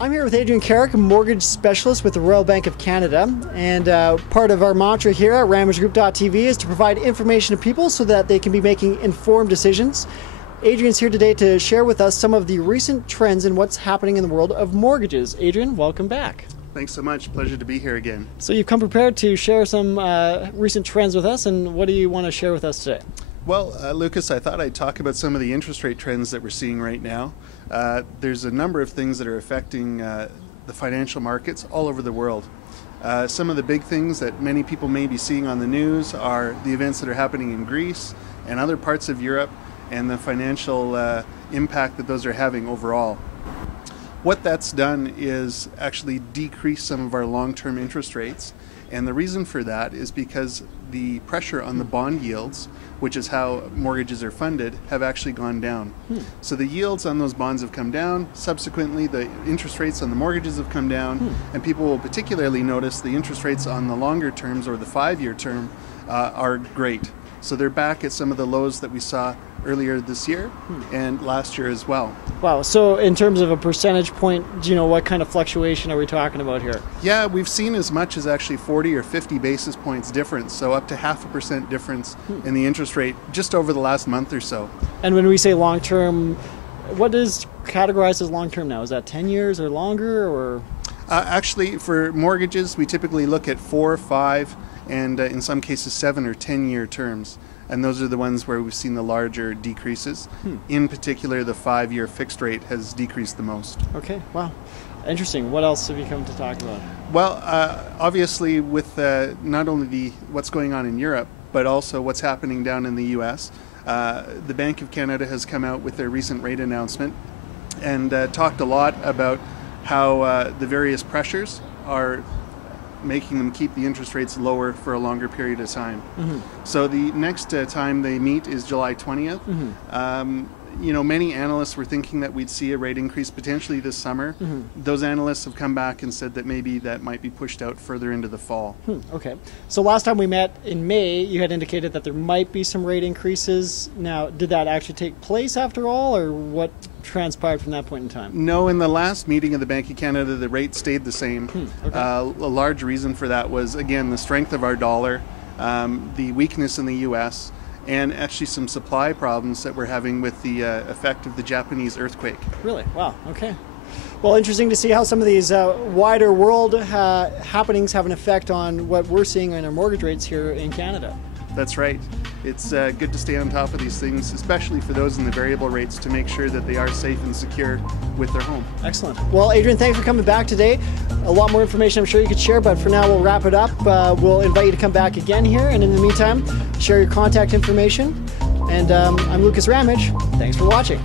I'm here with Adrian Carrick, mortgage specialist with the Royal Bank of Canada, and part of our mantra here at RamageGroup.tv is to provide information to people so that they can be making informed decisions. Adrian's here today to share with us some of the recent trends and what's happening in the world of mortgages. Adrian, welcome back. Thanks so much. Pleasure to be here again. So you've come prepared to share some recent trends with us, and what do you want to share with us today? Well, Lucas, I thought I'd talk about some of the interest rate trends that we're seeing right now. There's a number of things that are affecting the financial markets all over the world. Some of the big things that many people may be seeing on the news are the events that are happening in Greece and other parts of Europe and the financial impact that those are having overall. What that's done is actually decrease some of our long-term interest rates, and the reason for that is because the pressure on the bond yields, which is how mortgages are funded, have actually gone down. So the yields on those bonds have come down. Subsequently, the interest rates on the mortgages have come down, and people will particularly notice the interest rates on the longer terms or the 5-year term are great. So they're back at some of the lows that we saw earlier this year and last year as well. Wow, so in terms of a percentage point, do you know what kind of fluctuation are we talking about here? Yeah, we've seen as much as actually 40 or 50 basis points difference, so up to 0.5% difference in the interest rate just over the last month or so. And when we say long-term, what is categorized as long-term now? Is that 10 years or longer, or? Actually, for mortgages, we typically look at 4, 5, and in some cases 7 or 10-year terms. And those are the ones where we've seen the larger decreases. In particular, the 5-year fixed rate has decreased the most. Okay, wow. Interesting. What else have you come to talk about? Well, obviously with not only what's going on in Europe, but also what's happening down in the US, the Bank of Canada has come out with their recent rate announcement and talked a lot about how the various pressures are making them keep the interest rates lower for a longer period of time. So the next time they meet is July 20th. You know, many analysts were thinking that we'd see a rate increase potentially this summer. Those analysts have come back and said that maybe that might be pushed out further into the fall. Okay. So last time we met in May, you had indicated that there might be some rate increases. Now, did that actually take place after all, or what transpired from that point in time? No, in the last meeting of the Bank of Canada, the rate stayed the same. Okay. A large reason for that was, again, the strength of our dollar, the weakness in the U.S., and actually some supply problems that we're having with the effect of the Japanese earthquake. Really? Wow. Okay. Well, interesting to see how some of these wider world happenings have an effect on what we're seeing in our mortgage rates here in Canada. That's right. It's good to stay on top of these things, especially for those in the variable rates, to make sure that they are safe and secure with their home. Excellent. Well, Adrian, thanks for coming back today. A lot more information I'm sure you could share, but for now we'll wrap it up. We'll invite you to come back again here, and in the meantime, share your contact information. And I'm Lucas Ramage. Thanks for watching.